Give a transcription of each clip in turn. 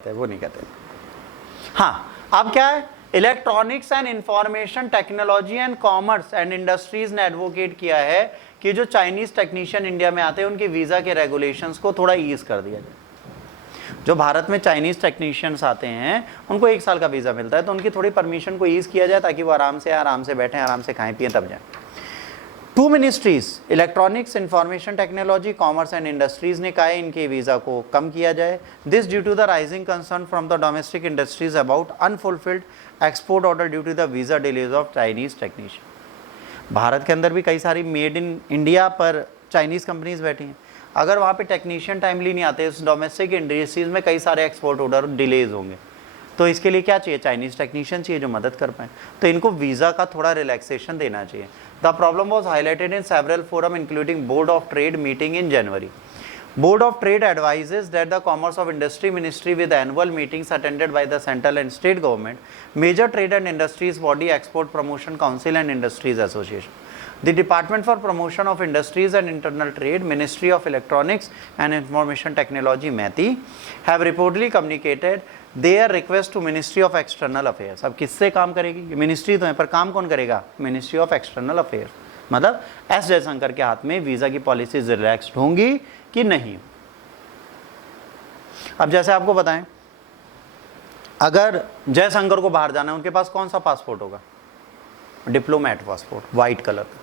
वो नहीं कहते। हाँ, अब क्या है, electronics and information technology and commerce and industries ने एडवोकेट किया है कि जो चाइनीज टेक्नीशियन इंडिया में आते हैं उनके वीजा के रेगुलेशंस को थोड़ा ईज कर दिया जाए। जो भारत में चाइनीज टेक्नीशियंस आते हैं उनको 1 साल का वीजा मिलता है, तो उनकी थोड़ी परमिशन को ईज किया जाए ताकि वो आराम से बैठें, आराम से खाएं पिएं तब जाएं। 2 ministries, electronics, information technology, commerce and industries ने कहा है इनके वीजा को कम किया जाए। This due to the rising concern from the domestic industries about unfulfilled export order due to the visa delays of Chinese technician. Bharat के अंदर भी कई सारी मेड इन इंडिया पर चाइनीज कंपनीज बैठी हैं, अगर वहाँ पे टेक्नीशियन टाइमली नहीं आते, उस डोमेस्टिक इंडस्ट्रीज में कई सारे एक्सपोर्ट ऑर्डर डिलेज होंगे। तो इसके लिए क्या चाहिए, चाइनीज टेक्नीशियन चाहिए जो मदद कर पाए, तो इनको वीज़ा का थोड़ा रिलैक्सेशन देना चाहिए। The problem was highlighted in several forum including board of trade meeting in January. Board of Trade advises that the Commerce of Industry Ministry with annual meetings attended by the central and state government, major trade and industries body, Export Promotion Council and Industries Association. The Department for Promotion of Industries and Internal Trade, Ministry of Electronics and Information Technology (METI) have reportedly communicated their request to Ministry of External Affairs. अब किससे काम करेगी ministry, तो है पर काम कौन करेगा, मिनिस्ट्री ऑफ एक्सटर्नल अफेयर्स। मतलब एस जयशंकर के हाथ में वीज़ा की पॉलिसीज रिलैक्स्ड होंगी कि नहीं। अब जैसे आपको बताएं, अगर जयशंकर को बाहर जाना है, उनके पास कौन सा पासपोर्ट होगा, डिप्लोमेट पासपोर्ट, वाइट कलर का,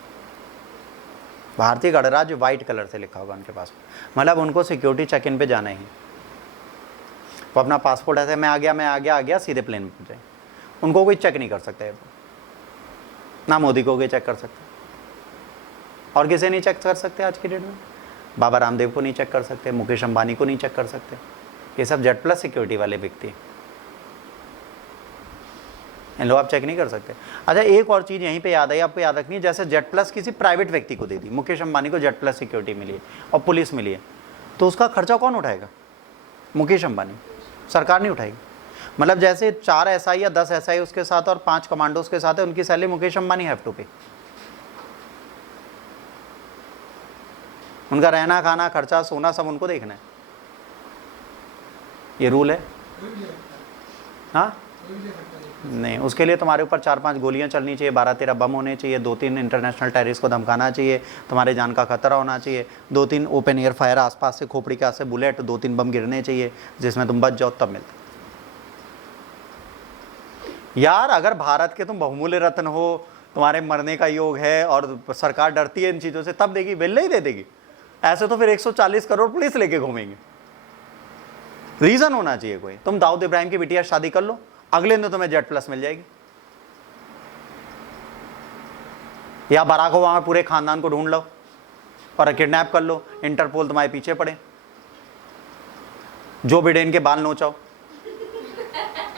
भारतीय गणराज्य वाइट कलर से लिखा होगा उनके पास। मतलब उनको सिक्योरिटी चेक इन पे जाना ही, वो अपना पासपोर्ट ऐसे मैं आ गया सीधे प्लेन में पहुंचे, उनको कोई चेक नहीं कर सकता है, ना मोदी को कोई चेक कर सकता, और किसे नहीं चेक कर सकते आज की डेट में, बाबा रामदेव को नहीं चेक कर सकते, मुकेश अंबानी को नहीं चेक कर सकते, ये सब जेड प्लस सिक्योरिटी वाले व्यक्ति, इन लोग आप चेक नहीं कर सकते। अच्छा, एक और चीज़ यहीं पे याद आई, आपको याद रखनी है, जैसे जेड प्लस किसी प्राइवेट व्यक्ति को दे दी, मुकेश अंबानी को जेड प्लस सिक्योरिटी मिली है और पुलिस मिली है, तो उसका खर्चा कौन उठाएगा, मुकेश अंबानी, सरकार नहीं उठाएगी। मतलब जैसे 4 SI या 10 SI उसके साथ और 5 कमांडोज के साथ है, उनकी salary Mukesh Ambani have to pay, उनका रहना खाना खर्चा सोना सब उनको देखना है, ये रूल है। हाँ नहीं, उसके लिए तुम्हारे ऊपर 4-5 गोलियां चलनी चाहिए, 12-13 बम होने चाहिए, 2-3 इंटरनेशनल टेररिस्ट को धमकाना चाहिए, तुम्हारे जान का खतरा होना चाहिए, 2-3 ओपन एयर फायर आसपास से, खोपड़ी के आस से बुलेट, 2-3 बम गिरने चाहिए जिसमें तुम बच जाओ, तब मिलता। यार अगर भारत के तुम बहुमूल्य रत्न हो, तुम्हारे मरने का योग है और सरकार डरती है इन चीज़ों से, तब देगी, बिल नहीं दे देगी। ऐसे तो फिर 140 करोड़ पुलिस लेके घूमेंगे। रीजन होना चाहिए कोई। तुम दाऊद इब्राहिम की बिटिया शादी कर लो, अगले दिन तुम्हें जेड प्लस मिल जाएगी, या बराक ओबामा पूरे खानदान को ढूंढ लो और किडनैप कर लो, इंटरपोल तुम्हारे पीछे पड़े, जो बिडेन के बाल नोचाओ,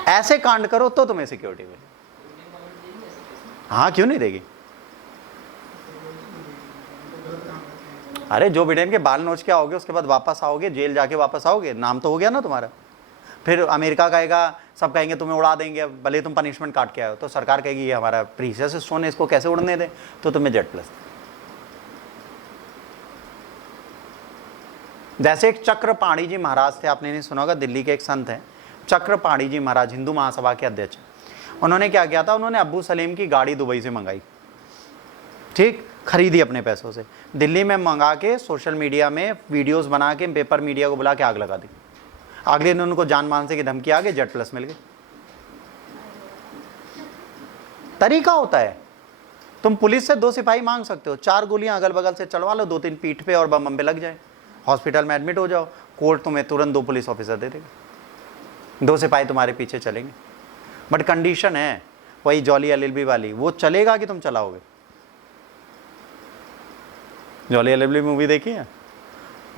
ऐसे कांड करो तो तुम्हें सिक्योरिटी मिले। हाँ क्यों नहीं देगी, अरे जो बिडेन के बाल नोच के आओगे उसके बाद वापस आओगे, जेल जाके वापस आओगे, नाम तो हो गया ना तुम्हारा। फिर अमेरिका कहेगा, सब कहेंगे तुम्हें उड़ा देंगे, भले तुम पनिशमेंट काट के आए हो, तो सरकार कहेगी ये हमारा प्रीशियस स्टोन है, इसको कैसे उड़ने दे, तो तुम्हें जेड प्लस। जैसे एक चक्रपाणी जी महाराज थे, आपने नहीं सुना होगा, दिल्ली के एक संत हैं चक्रपाणी जी महाराज, हिंदू महासभा के अध्यक्ष। उन्होंने क्या किया था, उन्होंने अब्बू सलीम की गाड़ी दुबई से मंगाई, ठीक, खरीदी अपने पैसों से, दिल्ली में मंगा के सोशल मीडिया में वीडियोस बना के पेपर मीडिया को बुला के आग लगा दी। अगले दिन उनको जान मान से की धमकी आ गई, जेड प्लस मिल गई। तरीका होता है, तुम पुलिस से 2 सिपाही मांग सकते हो, 4 गोलियां अगल बगल से चलवा लो, 2-3 पीठ पे और बम पे लग जाए, हॉस्पिटल में एडमिट हो जाओ, कोर्ट तुम्हें तुरंत 2 पुलिस ऑफिसर दे देगा, 2 सिपाही तुम्हारे पीछे चलेंगे। बट कंडीशन है वही जॉली LLB वाली, वो चलेगा कि तुम चलाओगे। जॉली LLB मूवी देखी है,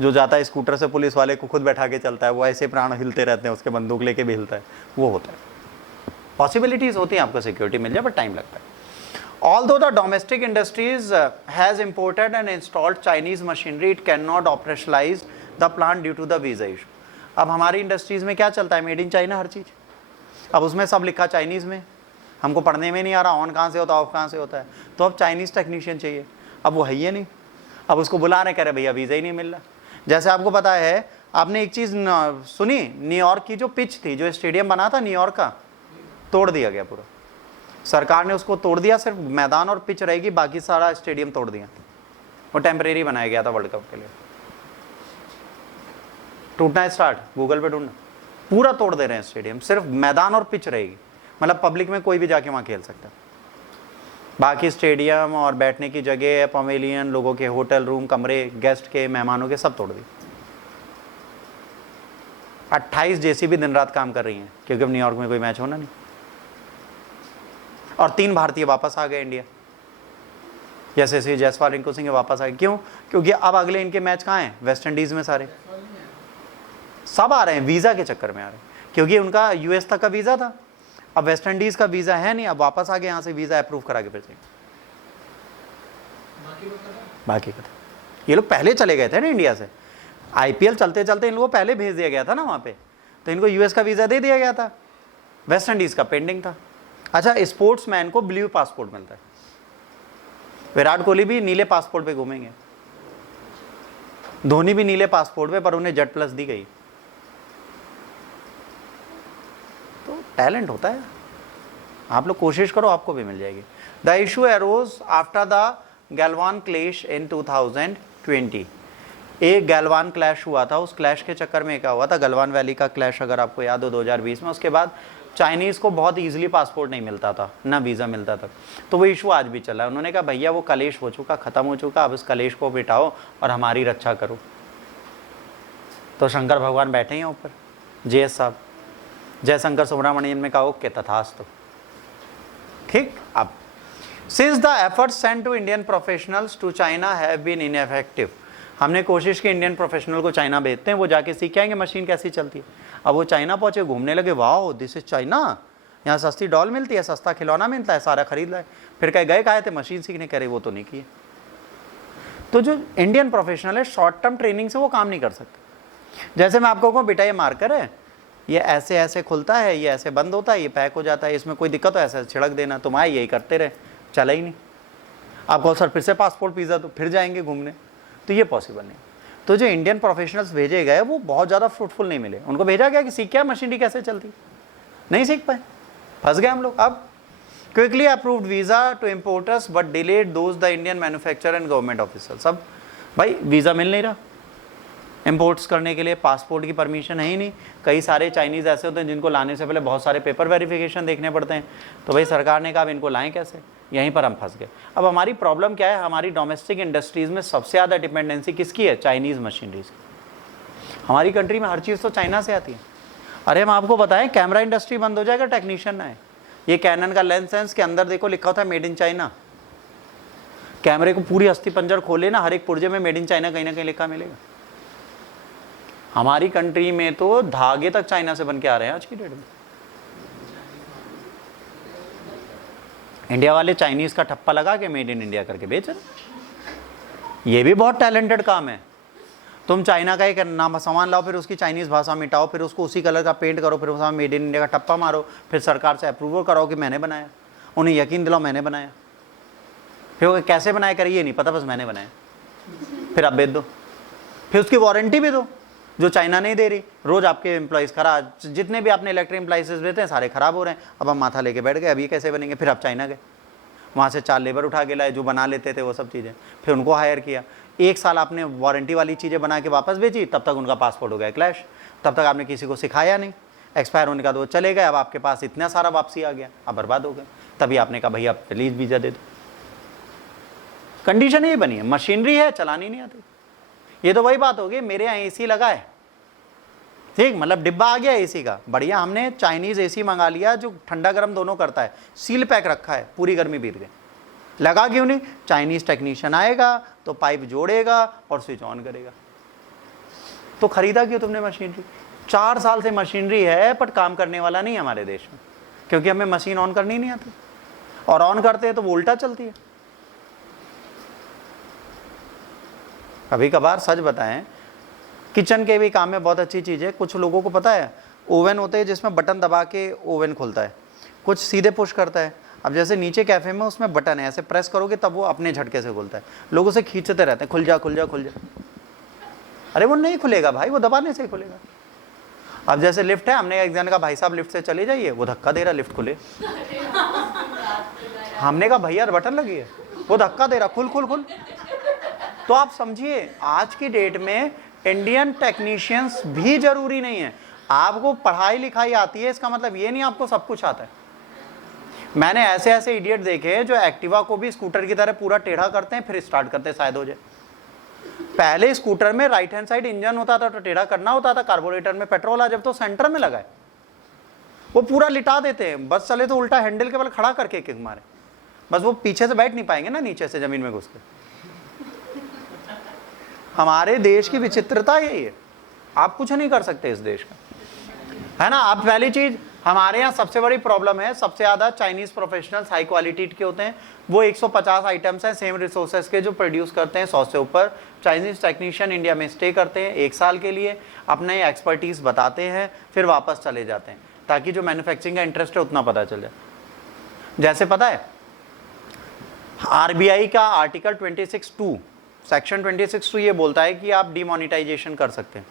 जो जाता है स्कूटर से पुलिस वाले को खुद बैठा के चलता है, वो ऐसे प्राण हिलते रहते हैं, उसके बंदूक लेके भी हिलता है, वो होता है। पॉसिबिलिटीज होती हैं आपको सिक्योरिटी मिल जाए, बट टाइम लगता है। Although the domestic industries has imported and installed Chinese machinery, it cannot operationalize the plant due to the visa issue. अब हमारी इंडस्ट्रीज में क्या चलता है, मेड इन चाइना हर चीज़, अब उसमें सब लिखा चाइनीज़ में, हमको पढ़ने में नहीं आ रहा ऑन कहाँ से होता है ऑफ कहाँ से होता है, तो अब चाइनीज़ टेक्नीशियन चाहिए, अब वो है ही नहीं, अब उसको बुला रहे, कह रहे भैया वीज़ा ही नहीं मिल रहा। जैसे आपको पता है आपने एक चीज़ सुनी, न्यूयॉर्क की जो पिच थी, जो स्टेडियम बना था न्यूयॉर्क का, तोड़ दिया गया पूरा। सरकार ने उसको तोड़ दिया, सिर्फ मैदान और पिच रहेगी, बाकी सारा स्टेडियम तोड़ दिया। वो टेम्परेरी बनाया गया था वर्ल्ड कप के लिए। टूटना स्टार्ट, गूगल पे ढूंढना, पूरा तोड़ दे रहे हैं स्टेडियम, सिर्फ मैदान और पिच रहेगी, मतलब पब्लिक में कोई भी जाके वहाँ खेल सकता है। बाकी स्टेडियम और बैठने की जगह, पवेलियन, लोगों के होटल रूम, कमरे, गेस्ट के, मेहमानों के, सब तोड़ दिए। 28 जेसीबी दिन रात काम कर रही हैं, क्योंकि अब न्यूयॉर्क में कोई मैच होना नहीं। और 3 भारतीय वापस आ गए इंडिया, यशस्वी जायसवाल, रिंकू सिंह वापस आ गए। क्यों? क्योंकि अब अगले इनके मैच कहाँ हैं? वेस्ट इंडीज में। सारे सब आ रहे हैं, वीज़ा के चक्कर में आ रहे हैं, क्योंकि उनका यूएस तक का वीज़ा था, अब वेस्ट इंडीज़ का वीज़ा है नहीं, अब वापस आ गए यहाँ से वीज़ा अप्रूव करा के फिर से। बाकी का ये लोग पहले चले गए थे ना इंडिया से, आईपीएल चलते चलते इन लोगों को पहले भेज दिया गया था ना वहाँ पे, तो इनको यूएस का वीज़ा दे दिया गया था, वेस्ट इंडीज़ का पेंडिंग था। अच्छा, स्पोर्ट्समैन को ब्लू पासपोर्ट मिलता है, विराट कोहली भी नीले पासपोर्ट पे घूमेंगे, धोनी भी नीले पासपोर्ट पे, पर उन्हें जेड प्लस दी गई। तो टैलेंट होता है, आप लोग कोशिश करो, आपको भी मिल जाएगी। The issue arose after the Galwan clash in 2020। एक गैलवान क्लैश हुआ था, उस क्लैश के चक्कर में क्या हुआ था, गलवान वैली का क्लैश अगर आपको याद हो 2020 में, उसके बाद चाइनीज़ को बहुत ईजिली पासपोर्ट नहीं मिलता था, ना वीज़ा मिलता था। तो वो इशू आज भी चला है। उन्होंने कहा भैया वो कलेश हो चुका, ख़त्म हो चुका, अब इस कलेश को बिठाओ और हमारी रक्षा करो। तो शंकर भगवान बैठे हैं ऊपर, जेएस साहब, जयशंकर सुब्रमण्यन में कहा ओके तथास्तु, ठीक। अब since the efforts sent to Indian professionals to China have been ineffective, हमने कोशिश की इंडियन प्रोफेशनल को चाइना भेजते हैं, वो जाके सीख आएंगे मशीन कैसी चलती है। अब वो चाइना पहुंचे, घूमने लगे, वाह दिस इज चाइना, यहाँ सस्ती डॉल मिलती है, सस्ता खिलौना मिलता है, सारा खरीद लाए। फिर कहे गए कहे थे मशीन सीखने, करे वो तो नहीं किए। तो जो इंडियन प्रोफेशनल है, शॉर्ट टर्म ट्रेनिंग से वो काम नहीं कर सकते। जैसे मैं आपको कहूँ बेटा ये मार्कर है, ये ऐसे ऐसे खुलता है, ये ऐसे बंद होता है, ये पैक हो जाता है, इसमें कोई दिक्कत हो ऐसे छिड़क देना, तुम आए यही करते रहे, चला ही नहीं। आप कहो सर फिर से पासपोर्ट वीज़ा, तो फिर जाएंगे घूमने, तो ये पॉसिबल नहीं। तो जो इंडियन प्रोफेशनल्स भेजे गए वो बहुत ज़्यादा फ्रूटफुल नहीं मिले। उनको भेजा गया कि सीख क्या मशीनरी कैसे चलती, नहीं सीख पाए, फंस गए हम लोग। अब quickly approved visa to importers but delayed those the Indian manufacturer and government officers. अब भाई वीज़ा मिल नहीं रहा इम्पोर्ट्स करने के लिए, पासपोर्ट की परमिशन है ही नहीं। कई सारे चाइनीज़ ऐसे होते हैं जिनको लाने से पहले बहुत सारे पेपर वेरिफिकेशन देखने पड़ते हैं। तो भाई सरकार ने कहा अब इनको लाएं कैसे, यहीं पर हम फंस गए। अब हमारी प्रॉब्लम क्या है, हमारी डोमेस्टिक इंडस्ट्रीज़ में सबसे ज़्यादा डिपेंडेंसी किसकी है, चाइनीज़ मशीनरीज़ की। हमारी कंट्री में हर चीज़ तो चाइना से आती है। अरे हम आपको बताएं, कैमरा इंडस्ट्री बंद हो जाएगा, टेक्नीशियन ना है। ये कैनन का लेंस के अंदर देखो लिखा होता है मेड इन चाइना। कैमरे को पूरी अस्थि पंजर खोले ना, हर एक पुर्जे में मेड इन चाइना कहीं ना कहीं लिखा मिलेगा। हमारी कंट्री में तो धागे तक चाइना से बन के आ रहे हैं आज की डेट में। इंडिया वाले चाइनीज का ठप्पा लगा के मेड इन इंडिया करके बेच रहे। ये भी बहुत टैलेंटेड काम है। तुम चाइना का एक नाम सामान लाओ, फिर उसकी चाइनीज़ भाषा मिटाओ, फिर उसको उसी कलर का पेंट करो, फिर उसमें मेड इन इंडिया का टप्पा मारो, फिर सरकार से अप्रूवल कराओ कि मैंने बनाया, उन्हें यकीन दिलाओ मैंने बनाया। फिर वो कैसे बनाया करे ये नहीं पता, बस मैंने बनाया, फिर आप बेच दो, फिर उसकी वारंटी भी दो जो चाइना नहीं दे रही। रोज़ आपके एम्प्लॉइज़ खराब, जितने भी आपने इलेक्ट्रिक एम्प्लॉइसेस देते हैं सारे ख़राब हो रहे हैं। अब हम माथा लेके बैठ गए, अभी कैसे बनेंगे। फिर आप चाइना गए, वहाँ से 4 लेबर उठा के लाए जो बना लेते थे वो सब चीज़ें, फिर उनको हायर किया। 1 साल आपने वारंटी वाली चीज़ें बना के वापस बेची, तब तक उनका पासपोर्ट हो गया क्लैश, तब तक आपने किसी को सिखाया नहीं, एक्सपायर होने का तो वो चले गए। अब आपके पास इतना सारा वापसी आ गया, अब बर्बाद हो गए। तभी आपने कहा भैया प्लीज़ वीज़ा दे दो। कंडीशन ये बनी है, मशीनरी है चलानी नहीं आती। ये तो वही बात होगी, मेरे यहाँ एसी लगा है, ठीक, मतलब डिब्बा आ गया एसी का बढ़िया, हमने चाइनीज़ एसी मंगा लिया जो ठंडा गर्म दोनों करता है, सील पैक रखा है, पूरी गर्मी बीत गई। लगा क्यों नहीं, चाइनीज़ टेक्नीशियन आएगा तो पाइप जोड़ेगा और स्विच ऑन करेगा। तो खरीदा क्यों तुमने मशीनरी? 4 साल से मशीनरी है पर काम करने वाला नहीं है हमारे देश में, क्योंकि हमें मशीन ऑन करनी नहीं आती, और ऑन करते हैं तो वो उल्टा चलती है। कभी कभार सच बताएं, किचन के भी काम में बहुत अच्छी चीज़ है। कुछ लोगों को पता है ओवन होते हैं जिसमें बटन दबा के ओवन खुलता है, कुछ सीधे पुश करता है। अब जैसे नीचे कैफ़े में उसमें बटन है, ऐसे प्रेस करोगे तब वो अपने झटके से खुलता है। लोग उसे खींचते रहते हैं, खुल जा खुल जा खुल जा। अरे वो नहीं खुलेगा भाई, वो दबाने से ही खुलेगा। अब जैसे लिफ्ट है, हमने एक जन का भाई साहब लिफ्ट से चले जाइए, वो धक्का दे रहा लिफ्ट खुले। हमने कहा भैया बटन लगी है, वो धक्का दे रहा खुल खुल खुल। तो आप समझिए आज की डेट में इंडियन टेक्नीशियंस भी जरूरी नहीं है। आपको पढ़ाई लिखाई आती है इसका मतलब ये नहीं आपको सब कुछ आता है। मैंने ऐसे ऐसे इडियट देखे हैं जो एक्टिवा को भी स्कूटर की तरह पूरा टेढ़ा करते हैं फिर स्टार्ट करते हैं, शायद हो जाए। पहले स्कूटर में राइट हैंड साइड इंजन होता था तो टेढ़ा करना होता था, कार्बोरेटर में पेट्रोल आ जब तो सेंटर में लगाए वो पूरा लिटा देते हैं। बस चले तो उल्टा हैंडल के बल खड़ा करके किक मारे, बस वो पीछे से बैठ नहीं पाएंगे ना, नीचे से जमीन में घुस के। हमारे देश की विचित्रता यही है, आप कुछ नहीं कर सकते इस देश का, है ना। आप पहली चीज, हमारे यहाँ सबसे बड़ी प्रॉब्लम है, सबसे ज्यादा चाइनीज प्रोफेशनल्स हाई क्वालिटी के होते हैं। वो 150 आइटम्स हैं सेम रिसोर्सेज के जो प्रोड्यूस करते हैं 100 से ऊपर। चाइनीज टेक्नीशियन इंडिया में स्टे करते हैं 1 साल के लिए, अपने एक्सपर्टीज बताते हैं, फिर वापस चले जाते हैं, ताकि जो मैन्युफैक्चरिंग का इंटरेस्ट है उतना पता चल जाए। जैसे पता है आरबीआई का आर्टिकल 26(2) सेक्शन 26(2) ये बोलता है कि आप डिमोनेटाइजेशन कर सकते हैं।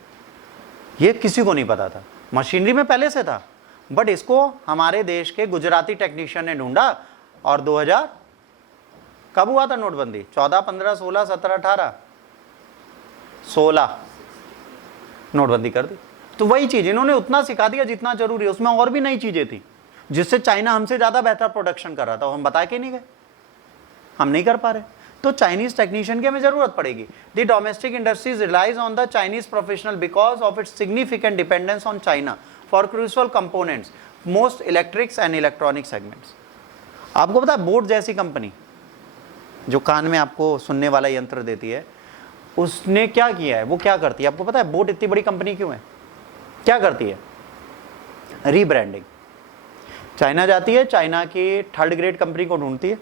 ये किसी को नहीं पता था, मशीनरी में पहले से था, बट इसको हमारे देश के गुजराती टेक्नीशियन ने ढूंढा। और 2000 कब हुआ था नोटबंदी? 14, 15, 16, 17, 18, 16 नोटबंदी कर दी। तो वही चीज इन्होंने उतना सिखा दिया जितना जरूरी है, उसमें और भी नई चीजें थी जिससे चाइना हमसे ज्यादा बेहतर प्रोडक्शन कर रहा था, हम बता के नहीं गए, हम नहीं कर पा रहे। तो चाइनीज टेक्नीशियन की हमें जरूरत पड़ेगी। The domestic industries relies on the Chinese professional because of its significant dependence on China for crucial components most electrics and electronic segments. आपको पता है बोट जैसी कंपनी जो कान में आपको सुनने वाला यंत्र देती है, उसने क्या किया है, वो क्या करती है आपको पता है? बोट इतनी बड़ी कंपनी क्यों है, क्या करती है? रीब्रांडिंग। चाइना जाती है, चाइना की 3rd ग्रेड कंपनी को ढूंढती है,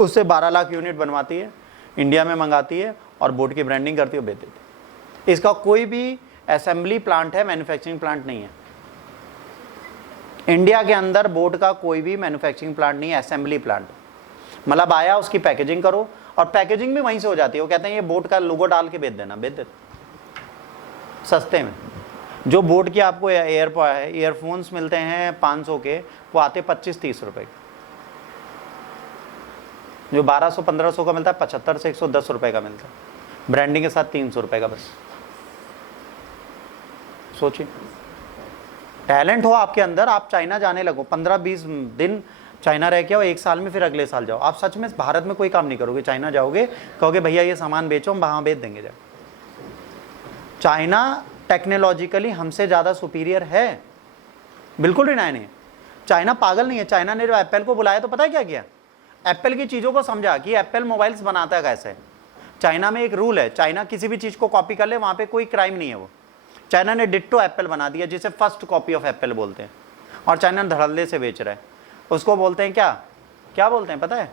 उससे 12 लाख यूनिट बनवाती है, इंडिया में मंगाती है और बोट की ब्रांडिंग करती है और बेच देती है। इसका कोई भी असेंबली प्लांट है, मैन्युफैक्चरिंग प्लांट नहीं है। इंडिया के अंदर बोट का कोई भी मैन्युफैक्चरिंग प्लांट नहीं है, असेंबली प्लांट। मतलब आया, उसकी पैकेजिंग करो और पैकेजिंग भी वहीं से हो जाती है। वो कहते हैं ये बोट का लोगो डाल के बेच देना, बेच देते सस्ते में। जो बोट की आपको ईयरफोन्स मिलते हैं 500 के, वो आते 25-30 रुपए। जो 1200-1500 का मिलता है 75 से 110 रुपए का मिलता है, ब्रांडिंग के साथ 300 रुपए का बस। सोचिए, टैलेंट हो आपके अंदर, आप चाइना जाने लगो, 15-20 दिन चाइना रह के आओ, 1 साल में फिर अगले साल जाओ। आप सच में भारत में कोई काम नहीं करोगे, चाइना जाओगे, कहोगे भैया ये सामान बेचो, हम वहां बेच देंगे। जाओ। चाइना टेक्नोलॉजिकली हमसे ज़्यादा सुपीरियर है, बिल्कुल डिनाई नहीं है। चाइना पागल नहीं है। चाइना ने जो एप्पल को बुलाया तो पता है क्या किया? एप्पल की चीज़ों को समझा कि एप्पल मोबाइल्स बनाता है कैसे। चाइना में एक रूल है, चाइना किसी भी चीज़ को कॉपी कर ले वहाँ पे कोई क्राइम नहीं है। वो चाइना ने डिट्टो एप्पल बना दिया, जिसे फर्स्ट कॉपी ऑफ एप्पल बोलते हैं, और चाइना धड़ल्ले से बेच रहा है। उसको बोलते हैं क्या, क्या बोलते हैं पता है?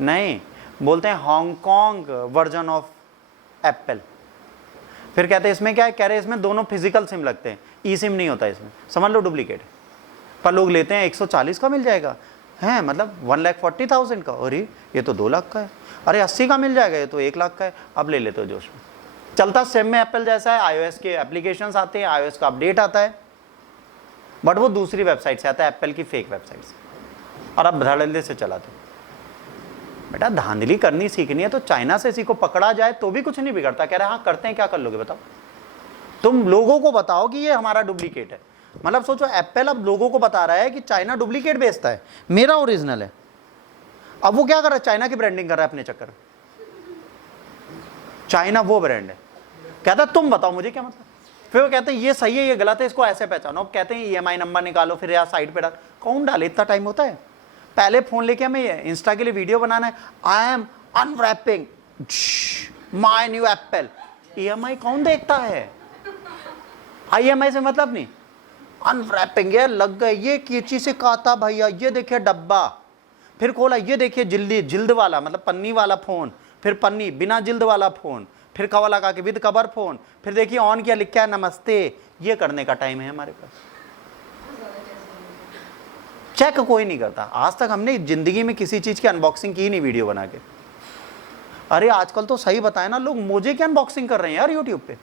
नहीं, बोलते हैं हांगकांग वर्जन ऑफ एप्पल। फिर कहते हैं इसमें क्या है, कह रहे हैं इसमें दोनों फिजिकल सिम लगते हैं, ई सिम नहीं होता इसमें, समझ लो डुप्लीकेट है। पर लोग लेते हैं 140 का मिल जाएगा, है मतलब 1,40,000 का, और ये तो 2 लाख का है। अरे 80 का मिल जाएगा, ये तो 1 लाख का है। अब ले लेते हो जोश में। चलता सेम में एप्पल जैसा है, iOS के एप्लीकेशंस आते हैं, iOS का अपडेट आता है, बट वो दूसरी वेबसाइट से आता है, एप्पल की फेक वेबसाइट से, और अब धड़ल्ले से चलाते हो। बेटा धांधली करनी सीखनी है तो चाइना से सीखो, पकड़ा जाए तो भी कुछ नहीं बिगड़ता। कह रहे हाँ करते हैं, क्या कर लोगे बताओ? तुम लोगों को बताओ कि ये हमारा डुप्लीकेट है। मतलब सोचो, एप्पल अब लोगों को बता रहा है कि चाइना डुप्लीकेट बेचता है, मेरा ओरिजिनल है। अब वो क्या कर रहा है? चाइना की ब्रांडिंग कर रहा है अपने चक्कर। चाइना वो ब्रांड है, कहता है तुम बताओ मुझे क्या मतलब। फिर वो कहते हैं ये सही है, ये गलत है, इसको ऐसे पहचानो। अब कहते हैं EMI नंबर निकालो, फिर यार साइड पे डाल। कौन डाले? इतना टाइम होता है? पहले फोन लेके हमें इंस्टा के लिए वीडियो बनाना है, I am unwrapping my new Apple. EMI कौन देखता है? IMI से मतलब नहीं, अनरैपिंग है, लग गए, ये कैंची से काटा भैया, ये देखिए डब्बा, फिर खोला, ये देखिए जिल्द वाला, मतलब पन्नी वाला फोन, फिर पन्नी बिना जिल्द वाला फोन, फिर कवर लगा के विद कवर फोन, फिर देखिए ऑन किया, लिखा है नमस्ते। ये करने का टाइम है हमारे पास? चेक कोई नहीं करता। आज तक हमने जिंदगी में किसी चीज की अनबॉक्सिंग की नहीं वीडियो बना के। अरे आजकल तो सही बताए ना, लोग मोजे की अनबॉक्सिंग कर रहे हैं यार यूट्यूब पे।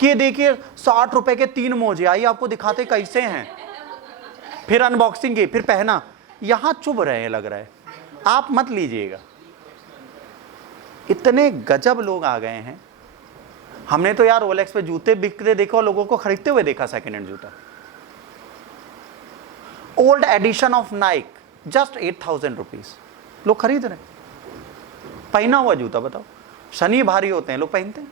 कि ये देखिए 60 रुपए के 3 मोजे, आइए आपको दिखाते कैसे हैं। फिर अनबॉक्सिंग की, फिर पहना, यहां चुभ रहे हैं लग रहा है, आप मत लीजिएगा। इतने गजब लोग आ गए हैं। हमने तो यार रोलेक्स पे जूते बिकते देखो, लोगों को खरीदते हुए देखा सेकेंड हैंड जूता। Old edition of Nike just 8,000 rupees, लोग खरीद रहे। पहना हुआ जूता बताओ, शनि भारी होते हैं लोग पहनते हैं।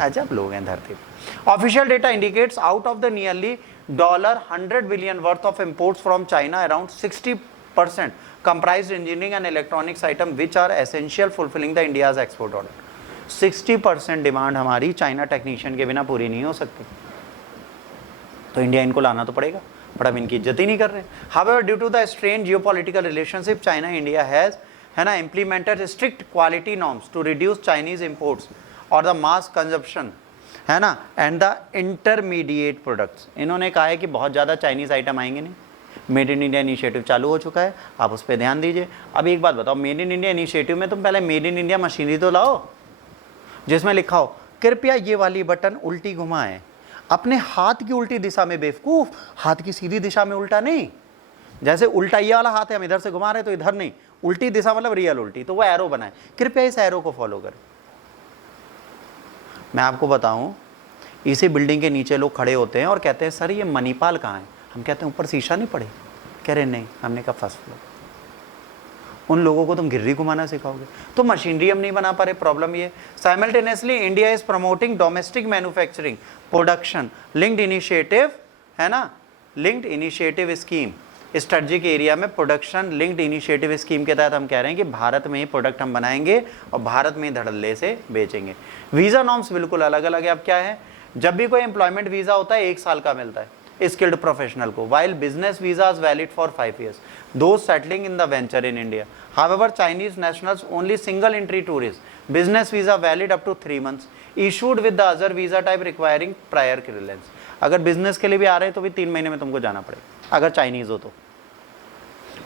अजब लोग हैं धरती पे। Official data indicates out of the nearly $100 billion worth of imports from China, around 60% comprised engineering and electronics item which are essential fulfilling the India's export order. 60% demand हमारी चाइना टेक्नीशियन के बिना पूरी नहीं हो सकती, तो इंडिया इनको लाना तो पड़ेगा, बट हम इनकी इज्जत ही नहीं कर रहे। However, due to the strained geopolitical relationship, China India has implemented strict quality norms to reduce Chinese imports or the mass consumption, है ना, and the intermediate products। इन्होंने कहा है कि बहुत ज़्यादा चाइनीज़ आइटम आएंगे नहीं। मेड इन इंडिया इनिशिएटिव चालू हो चुका है, आप उस पर ध्यान दीजिए। अब एक बात बताओ, मेड इन इंडिया इनिशिएटिव में तुम पहले मेड इन इंडिया मशीनरी तो लाओ, जिसमें लिखा हो कृपया ये वाली बटन उल्टी घुमाएं, अपने हाथ की उल्टी दिशा में बेवकूफ़, हाथ की सीधी दिशा में उल्टा नहीं। जैसे उल्टा ये वाला हाथ है, हम इधर से घुमा रहे तो इधर नहीं, उल्टी दिशा मतलब रियल उल्टी, तो वो एरो बनाए, कृपया इस एरो को फॉलो करें। मैं आपको बताऊं, इसी बिल्डिंग के नीचे लोग खड़े होते हैं और कहते हैं सर ये मणिपाल कहाँ है, हम कहते हैं ऊपर शीशा नहीं पड़े, कह रहे नहीं, हमने कहा फर्स्ट फ्लोर। उन लोगों को तुम गिर्री घुमाना सिखाओगे, तो मशीनरी हम नहीं बना पा रहे, प्रॉब्लम ये। Simultaneously India is promoting domestic manufacturing production linked initiative, है ना, linked initiative scheme, strategic area में प्रोडक्शन लिंक्ड इनिशिएटिव स्कीम के तहत हम कह रहे हैं कि भारत में ही प्रोडक्ट हम बनाएंगे और भारत में ही धड़ल्ले से बेचेंगे। वीज़ा नॉर्म्स बिल्कुल अलग अलग है। अब क्या है, जब भी कोई एम्प्लॉयमेंट वीज़ा होता है 1 साल का मिलता है स्किल्ड प्रोफेशनल को, while business visa is valid for 5 years, those settling in the venture in India. However, Chinese nationals only single entry tourists, business visa valid up to 3 months, issued with the other visa type requiring prior clearance. अगर business के लिए भी आ रहे हैं तो भी 3 महीने में तुमको जाना पड़ेगा अगर चाइनीज़ हो तो,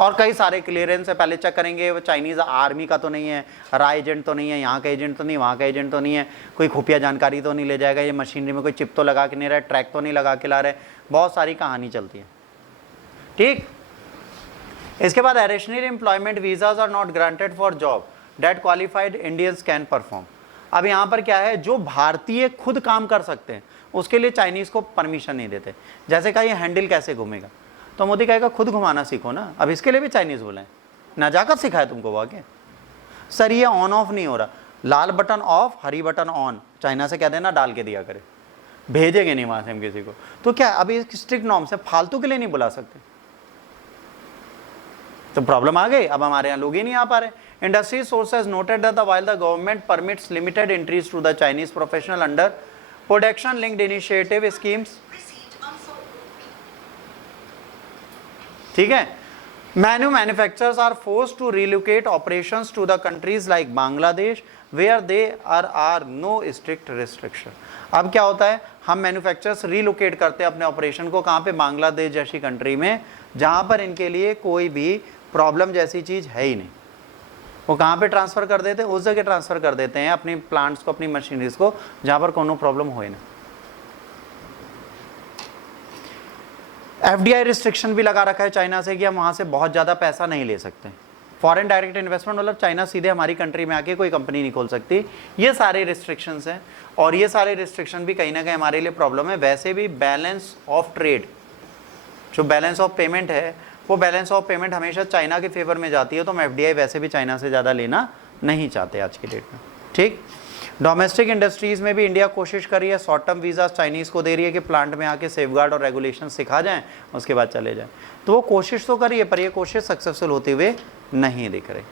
और कई सारे क्लियरेंस है, पहले चेक करेंगे वो चाइनीज़ आर्मी का तो नहीं है, रा एजेंट तो नहीं है, यहाँ का एजेंट तो नहीं, वहाँ का एजेंट तो नहीं है, कोई खुफिया जानकारी तो नहीं ले जाएगा, ये मशीनरी में कोई चिप तो लगा के नहीं रहा है, ट्रैक तो नहीं लगा के ला रहे, बहुत सारी कहानी चलती है। ठीक, इसके बाद additional employment visas are not granted for job that qualified Indians can perform. अब यहाँ पर क्या है, जो भारतीय खुद काम कर सकते हैं उसके लिए चाइनीज़ को परमिशन नहीं देते। जैसे कहा ये हैंडल कैसे घूमेगा, तो मोदी कहेगा खुद घुमाना सीखो ना, अब इसके लिए भी चाइनीज़ बोले ना, जाकर सिखाए तुमको वो आगे। सर ये ऑन ऑफ नहीं हो रहा, लाल बटन ऑफ हरी बटन ऑन, चाइना से कह देना डाल के दिया करे, भेजेंगे नहीं वहाँ से हम किसी को। तो क्या अभी स्ट्रिक्ट नॉर्म्स है, फालतू के लिए नहीं बुला सकते, तो प्रॉब्लम आ गई। अब हमारे यहाँ लोग ही नहीं आ पा रहे। Industry sources noted that while the government permits limited entries to the Chinese professional under production linked initiative schemes, ठीक है, manufacturers are forced to relocate operations to the countries like Bangladesh where they are no strict restriction. अब क्या होता है, हम manufacturers relocate करते हैं अपने ऑपरेशन को, कहाँ पे, बांग्लादेश जैसी कंट्री में, जहाँ पर इनके लिए कोई भी प्रॉब्लम जैसी चीज़ है ही नहीं। वो कहाँ पे ट्रांसफ़र कर देते हैं, उस जगह ट्रांसफ़र कर देते हैं अपनी प्लांट्स को, अपनी मशीनरीज को, जहाँ पर कोनो प्रॉब्लम हो ही ना। FDI रिस्ट्रिक्शन भी लगा रखा है चाइना से कि हम वहाँ से बहुत ज़्यादा पैसा नहीं ले सकते। फॉरेन डायरेक्ट इन्वेस्टमेंट मतलब चाइना सीधे हमारी कंट्री में आके कोई कंपनी नहीं खोल सकती। ये सारे रिस्ट्रिक्शंस हैं, और ये सारे रिस्ट्रिक्शन भी कहीं ना कहीं हमारे लिए प्रॉब्लम है। वैसे भी बैलेंस ऑफ ट्रेड, जो बैलेंस ऑफ पेमेंट है, वो बैलेंस ऑफ पेमेंट हमेशा चाइना के फेवर में जाती है, तो हम FDI वैसे भी चाइना से ज़्यादा लेना नहीं चाहते आज की डेट में। ठीक, डोमेस्टिक इंडस्ट्रीज़ में भी इंडिया कोशिश कर रही है, शॉर्ट टर्म वीज़ा चाइनीज़ को दे रही है कि प्लांट में आके सेफगार्ड और रेगुलेशन सिखा जाएं, उसके बाद चले जाएं। तो वो कोशिश तो कर रही है, पर ये कोशिश सक्सेसफुल होते हुए नहीं दिख रही।